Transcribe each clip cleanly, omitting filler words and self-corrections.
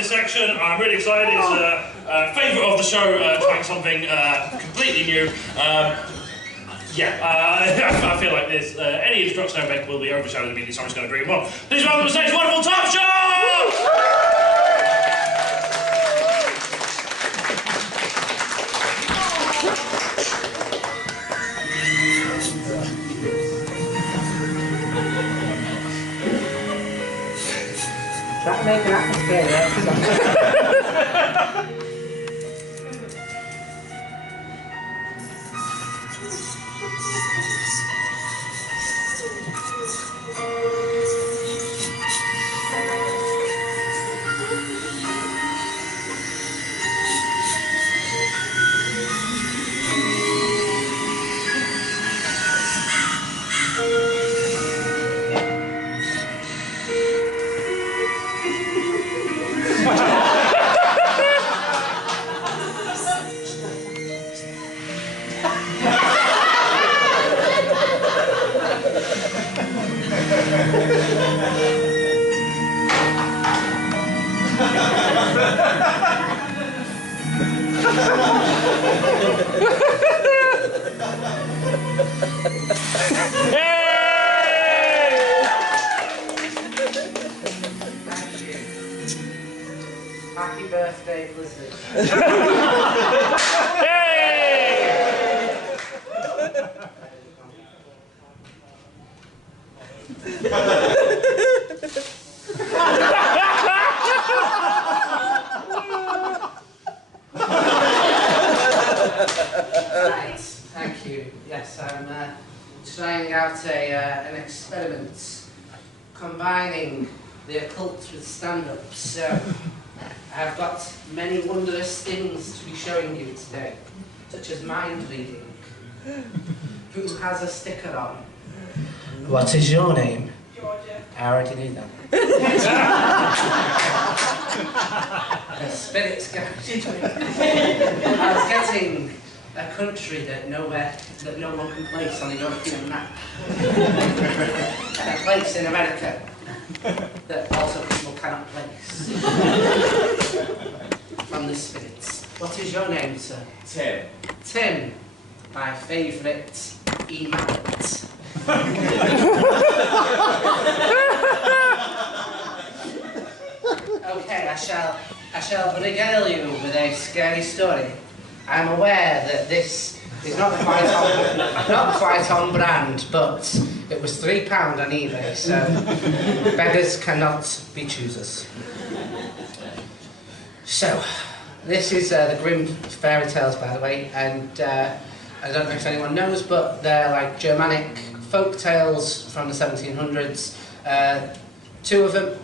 this section. I'm really excited. It's a favourite of the show, trying something completely new. I feel like this. Any introduction I make will be overshadowed immediately, so I'm just going to bring him on. Please welcome to the stage, wonderful Top Shot! That make an atmosphere, yeah. Happy birthday, Blizzard. Right, thank you. Yes, I'm trying out an experiment combining the occult with stand-up. So I've got many wondrous things to be showing you today, such as mind reading. Who has a sticker on? What is your name? Georgia. I already knew that. The spirit's guided me. I was getting a country that no one can place on the European map. And a place in America that also people cannot place. From the spirits. What is your name, sir? Tim. Tim, my favourite emat. Okay, I shall regale you with a scary story. I'm aware that this is not quite on brand, but it was £3 on eBay, so beggars cannot be choosers. So, this is the Grimm fairy tales, by the way, and I don't know if anyone knows, but they're like Germanic folk tales from the 1700s. 2 of them.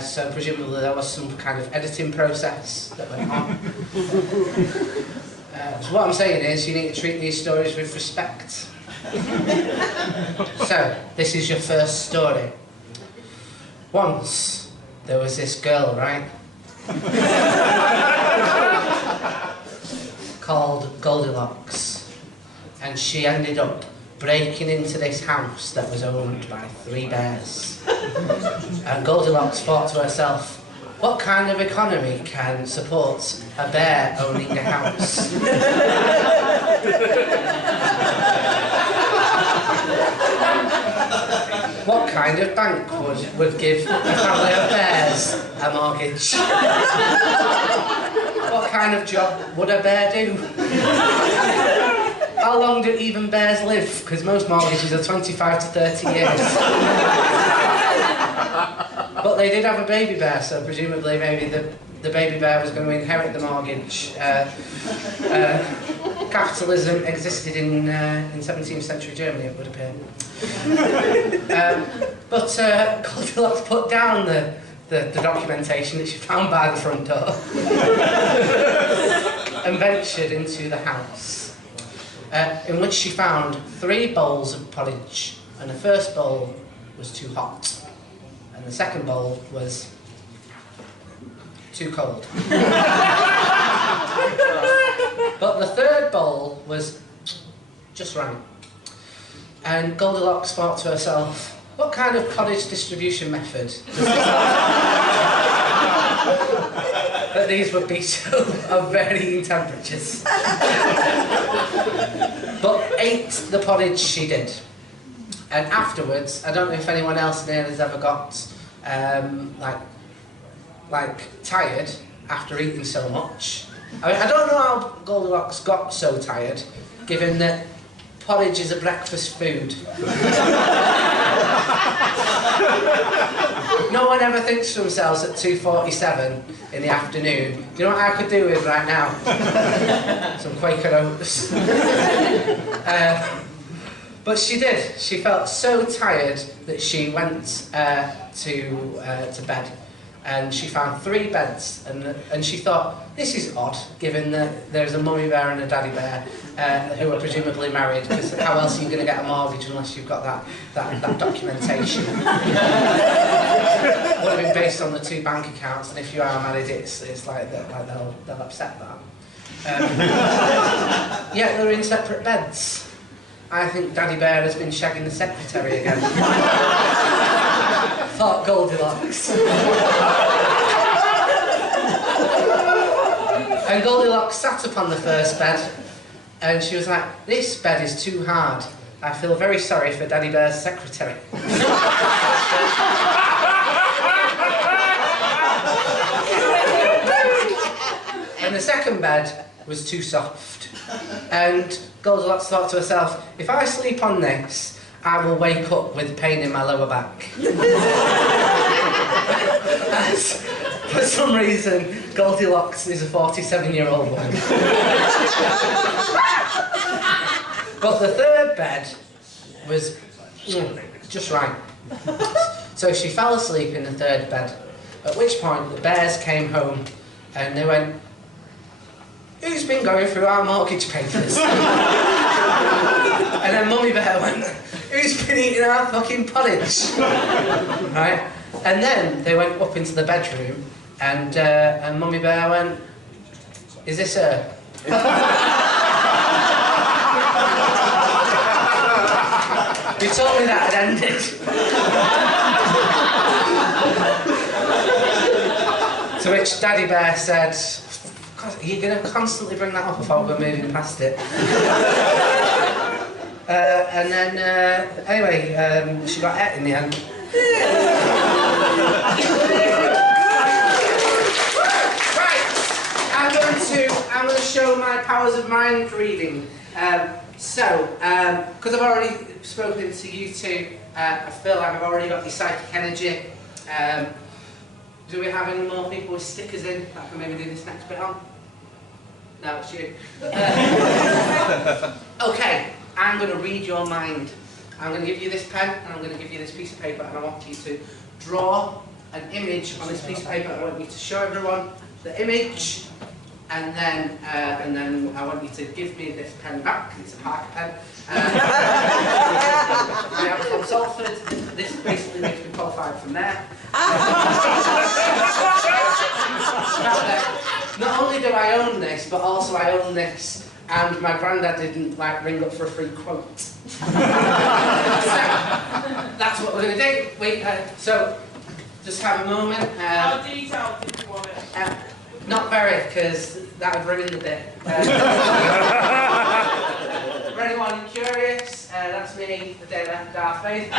So presumably there was some kind of editing process that went on. So what I'm saying is you need to treat these stories with respect. So, this is your first story. Once, there was this girl, right? Called Goldilocks. And she ended up breaking into this house that was owned by 3 bears. And Goldilocks thought to herself, what kind of economy can support a bear owning a house? What kind of bank would give a family of bears a mortgage? What kind of job would a bear do? How long do even bears live? Because most mortgages are 25 to 30 years. But they did have a baby bear, so presumably maybe the baby bear was going to inherit the mortgage. Capitalism existed in 17th century Germany, it would appear. But Goldilocks put down the documentation that she found by the front door and ventured into the house, in which she found 3 bowls of porridge, and the first bowl was too hot, and the second bowl was too cold. But the third bowl was just right. And Goldilocks thought to herself, what kind of porridge distribution method does this have? that these would be so of varying temperatures. But ate the porridge she did. And afterwards, I don't know if anyone else there has ever got like tired after eating so much. I mean, I don't know how Goldilocks got so tired, given that porridge is a breakfast food. No one ever thinks to themselves at 2:47 in the afternoon, you know what I could do with right now? Some Quaker Oats. But she did. She felt so tired that she went to bed. And she found 3 beds, and she thought, this is odd, given that there's a mummy bear and a daddy bear who are presumably married, because how else are you going to get a mortgage unless you've got that documentation? Would have been based on the 2 bank accounts, and if you are married, it's like they'll upset that. Yeah, they're in separate beds. I think Daddy Bear has been shagging the secretary again. Thought Goldilocks. And Goldilocks sat upon the first bed, and she was like, this bed is too hard. I feel very sorry for Daddy Bear's secretary. And the second bed was too soft. And Goldilocks thought to herself, if I sleep on this, I will wake up with pain in my lower back. As, for some reason, Goldilocks is a 47-year-old woman. But the third bed was just right. So she fell asleep in the third bed, at which point the bears came home and they went, who's been going through our mortgage papers? And then Mummy Bear went, who's been eating our fucking porridge? Right? And then they went up into the bedroom, and Mummy Bear went, is this her? You told me that had ended. To which Daddy Bear said, God, you're going to constantly bring that up if I were moving past it. And then, anyway, she got et in the end. Right, I'm going to show my powers of mind reading. Because I've already spoken to you two, I feel like I've already got your psychic energy. Do we have any more people with stickers in that I can maybe do this next bit on? No, it's you. Okay, I'm going to read your mind. I'm going to give you this pen and I'm going to give you this piece of paper, and I want you to draw an image on this piece of paper. I want you to show everyone the image, and then I want you to give me this pen back. It's a Parker pen. I am from Salford. This basically makes me qualified from there. Not only do I own this, but also I own this, and my granddad didn't ring up for a free quote. So that's what we're going to do. So just have a moment. How detailed did you want it? Not very, because that would ruin the bit. For anyone curious, that's me the day left Darth Vader.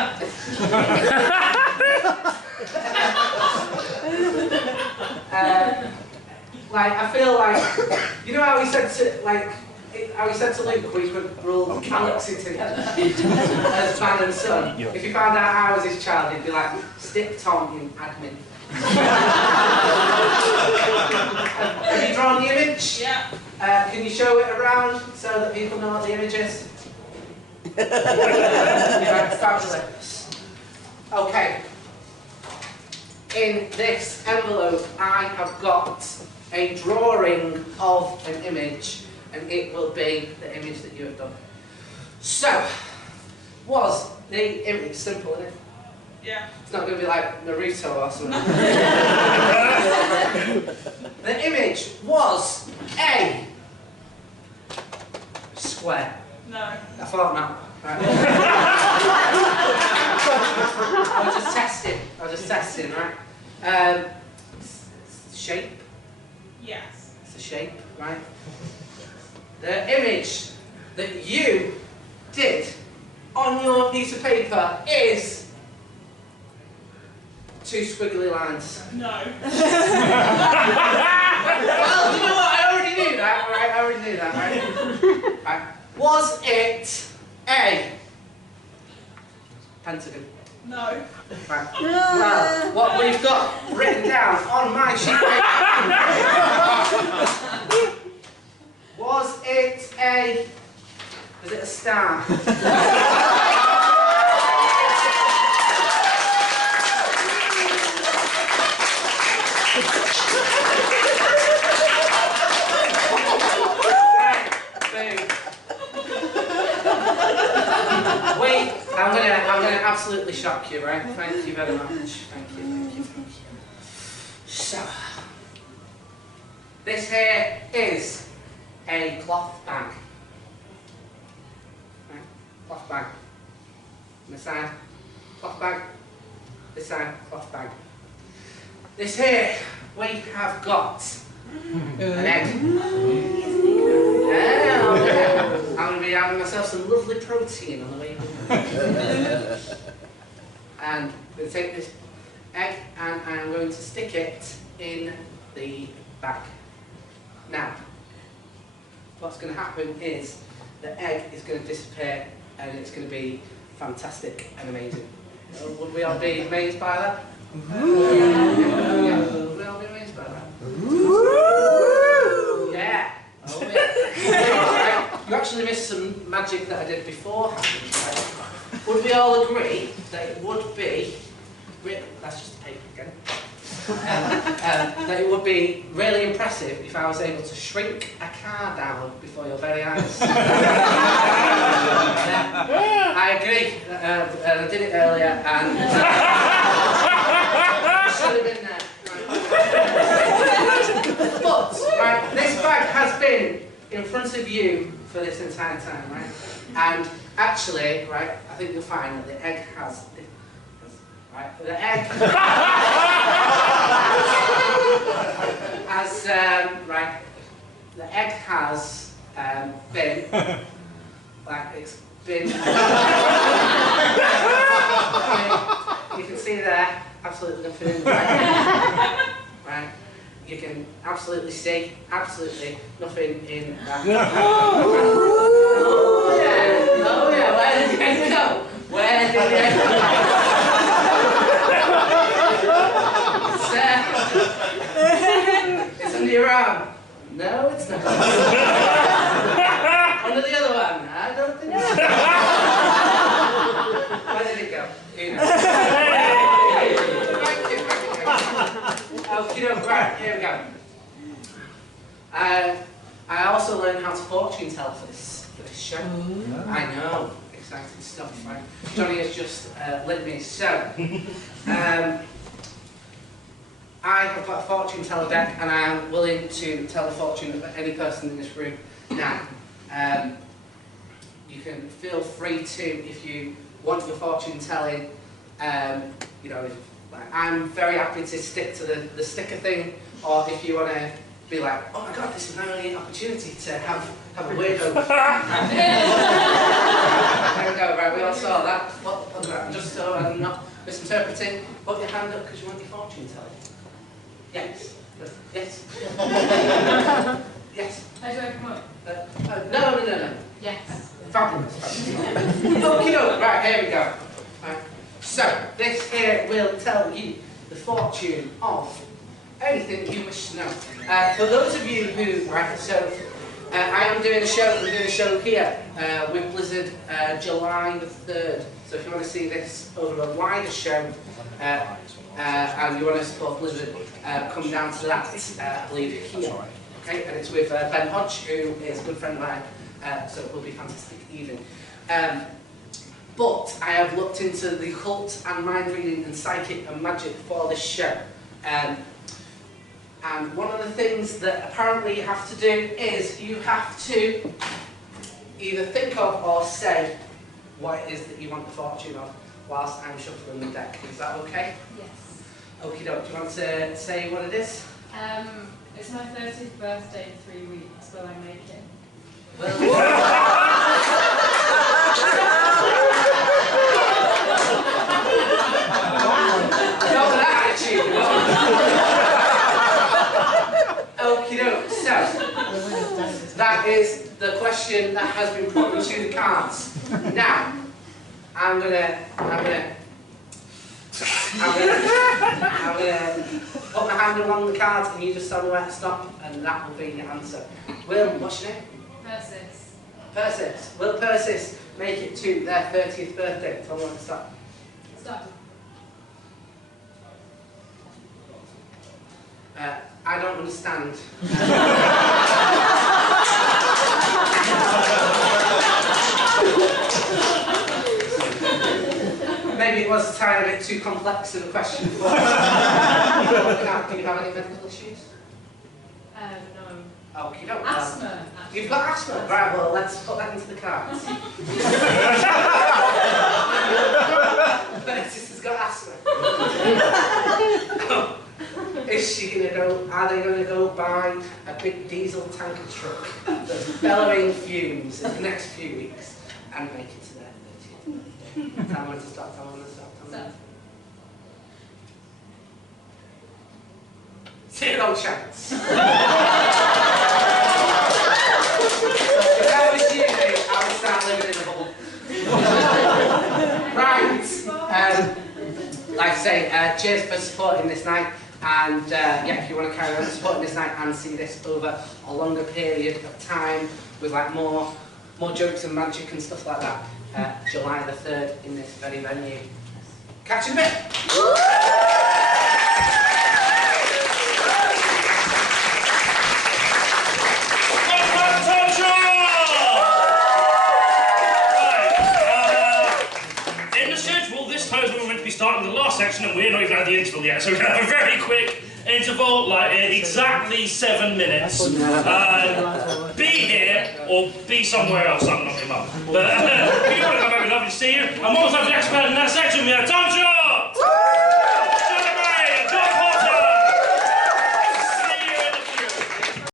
I feel like, you know how he said to Luke, we could rule the galaxy together as man and son. If he found out I was his child, he'd be like, stick Tom in admin. Have you drawn the image? Yeah. Can you show it around so that people know what the image is? Yeah, fabulous. Okay. In this envelope, I have got a drawing of an image, and it will be the image that you have done. So, was the image simple, isn't it? Yeah. It's not going to be like Naruto or something. The image was a square. No. I thought not. Right. I was just testing, right? Shape. shape, right? The image that you did on your piece of paper is 2 squiggly lines. No. Well, you know what? I already knew that, right? I already knew that, right? Right. Was it A, pentagon? No. Right. Well, what we've got written down on my sheet of paper. Was it A, was it a star? Wait, I'm gonna absolutely shock you, right? Thank you very much. Thank you. So, this here is a cloth bag. Right? Cloth bag. On this side, cloth bag. This side, cloth bag. This here, we have got an egg. Yeah, I'm going to be having myself some lovely protein on the way home. And I'm going to take this egg and I'm going to stick it in the bag. Now, what's going to happen is the egg is going to disappear and it's going to be fantastic and amazing. Would we all be amazed by that? Yeah. Would we all be amazed by that? Yeah. Oh, yeah. You actually missed some magic that I did beforehand. Right? Would we all agree that it would be, that's just the paper again, that it would be really impressive if I was able to shrink a car down before your very eyes? I agree. I did it earlier and should have been there. But, right, this bag has been in front of you for this entire time, right? And actually, right, I think you'll find that the egg has, right, the egg has, right, the egg has been, like, it's been, you can see there, absolutely nothing in the bag, right? You can absolutely see absolutely nothing in that. Oh yeah, where did the egg go? Where did the egg go? It's under your arm. No, it's not. Under the other one. I don't think so. Where did it go? You know. Okay, right, here we go. I also learned how to fortune tell for this show. I know, exciting stuff, right? Johnny has just lit me. So, I have got a fortune teller deck and I am willing to tell the fortune of any person in this room now. You can feel free to, if you want your fortune telling, you know, I'm very happy to stick to the sticker thing, or if you want to be like, oh my god, this is my only opportunity to have a weirdo. There we go, right, we all saw that. Just so I'm not misinterpreting, put your hand up because you want your fortune telling. Yes. Yes. Yes. How do I come up? No. Yes. Fabulous. Okay, right, here we go. Right. So, this here will tell you the fortune of anything you wish to know. For those of you who, right, so I am doing a show, we're doing a show here with Blizzard July the 3rd. So if you want to see this over a wider show and you want to support Blizzard, come down to that, I believe, here. Okay, and it's with Ben Hodge, who is a good friend of mine, so it will be a fantastic evening. But I have looked into the occult and mind reading and psychic and magic for this show. And one of the things that apparently you have to do is you have to either think of or say what it is that you want the fortune of whilst I'm shuffling the deck. Is that okay? Yes. Okie doke. Do you want to say what it is? It's my 30th birthday in 3 weeks. Will I make it? Well, not with that attitude. Okie doke. So, that is the question that has been put into the cards. Now, I'm gonna put my hand along the cards and you just tell me where to stop and that will be the answer. Will, what's your name? Persis. Persis. Will Persis make it to their 30th birthday? Tell me where to stop. Stop. I don't understand. Maybe it was a tiny bit too complex of a question for us. Now, do you have any medical issues? No. Oh, you don't. Asthma. You've got asthma? Right, well, let's put that into the cards. Persis has got asthma. Is she going to go, are they going to go buy a big diesel tanker truck that's bellowing fumes in the next few weeks and make it to their 30th birthday? Tell them when to stop, tell them when to stop, tell them. Zero chance. If I was you, mate, I would start living in a bubble. Right. Like I say, cheers for supporting this night. And yeah, if you want to carry on supporting this night and see this over a longer period of time with like more jokes and magic and stuff like that, July the 3rd in this very venue. Catch you in a bit. Starting the last section and we're not even at the interval yet, so we're going to have a very quick interval, like exactly 7 minutes. Be here or be somewhere else, I'm not him up. But if you want to come back, we'd love to see you. And one more time for the expert in that section, we have Tom Shaw!